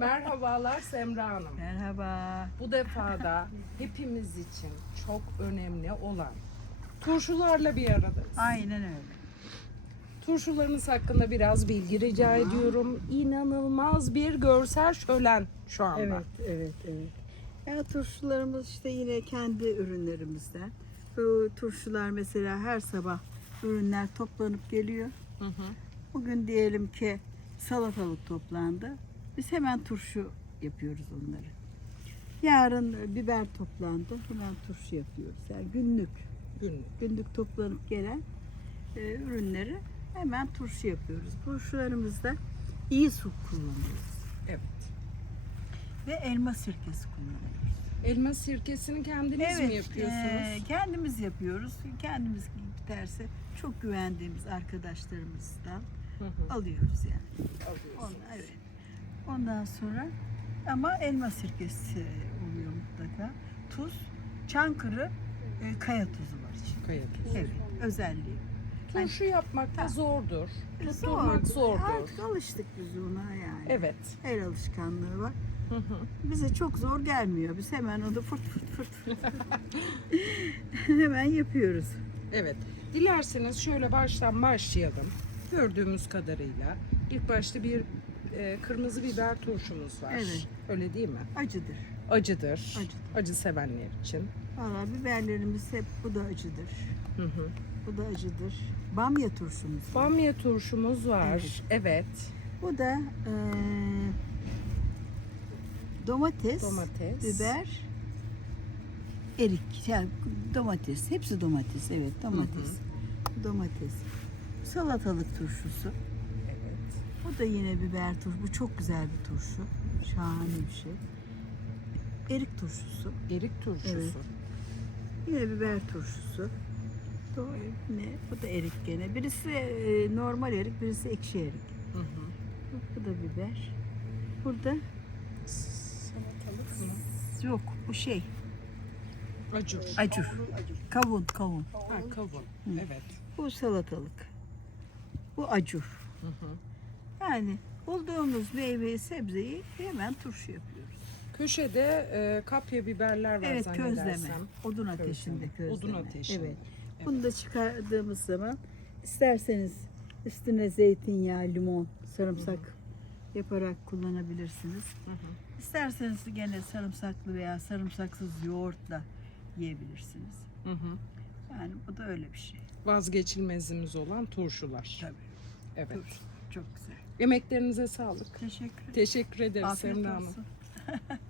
Merhabalar Semra Hanım. Merhaba. Bu defa da hepimiz için çok önemli olan turşularla bir aradayız. Aynen öyle. Turşularınız hakkında biraz bilgi rica ediyorum. İnanılmaz bir görsel şölen şu anda. Evet, evet, evet. Ya turşularımız işte yine kendi ürünlerimizden. Bu turşular mesela her sabah ürünler toplanıp geliyor. Hı hı. Bugün diyelim ki salatalık toplandı. Biz hemen turşu yapıyoruz onları. Yarın biber toplandı. Hemen turşu yapıyoruz. Yani günlük Günlük. günlük toplanıp gelen e, ürünleri hemen turşu yapıyoruz. Turşularımızda iyi su kullanıyoruz Evet. ve elma sirkesi kullanıyoruz. Elma sirkesini kendiniz mi yapıyorsunuz? e, kendimiz yapıyoruz. Kendimiz giderse çok güvendiğimiz arkadaşlarımızdan Hı hı. alıyoruz yani. Alıyorsunuz. Ondan, evet. Ondan sonra ama elma sirkesi oluyor mutlaka. Tuz, Çankırı, e, kaya tuzu var içinde. Kaya tuzu. Evet, özelliği. Turşu yapmak da zordur. Zor. Tutturmak zordur. Artık alıştık biz ona yani. Evet. El alışkanlığı var. Hı hı. Bize çok zor gelmiyor. Biz hemen onu fırt fırt fırt fırt hemen yapıyoruz. Evet. Dilerseniz şöyle baştan başlayalım. Gördüğümüz kadarıyla ilk başta bir e, kırmızı biber turşumuz var. Evet. Öyle değil mi? Acıdır. Acıdır. Acıdır. Acı sevenler için. Valla biberlerimiz hep bu da acıdır. Hı hı. Bu da acıdır. Bamya turşumuz. var. Bamya turşumuz var. Evet. Evet. Bu da eee, domates, Domates. biber, erik. Yani domates. Hepsi domates. Evet domates. Domates. Salatalık turşusu. Bu da yine biber turşu. Bu çok güzel bir turşu. Şahane bir şey. Erik turşusu. Erik turşusu. Evet. Yine biber turşusu. Do- Ne? Bu da erik gene. Birisi e, normal erik, birisi ekşi erik. Hı hı. Bu da biber. Burada Salatalık mı? yok bu şey. Acur. Acur. Kavun, kavun. Ha, kavun. Hı. Evet. Bu salatalık. Bu acur. Hı hı. Yani bulduğumuz meyveyi, sebzeyi hemen turşu yapıyoruz. Köşede e, kapya biberler var Evet közleme. zannedersem. Odun ateşinde Közleme. Odun ateşinde. Evet. Evet. Bunu da çıkardığımız zaman isterseniz üstüne zeytinyağı, limon, sarımsak yaparak kullanabilirsiniz. Hı hı. İsterseniz gene sarımsaklı veya sarımsaksız yoğurtla yiyebilirsiniz. Hı hı. Yani bu da öyle bir şey. Vazgeçilmezimiz olan turşular. Tabii. Evet. Turşu. Çok güzel. Emeklerinize sağlık. Teşekkür ederim. Teşekkür ederiz Afiyet Semra Hanım. olsun.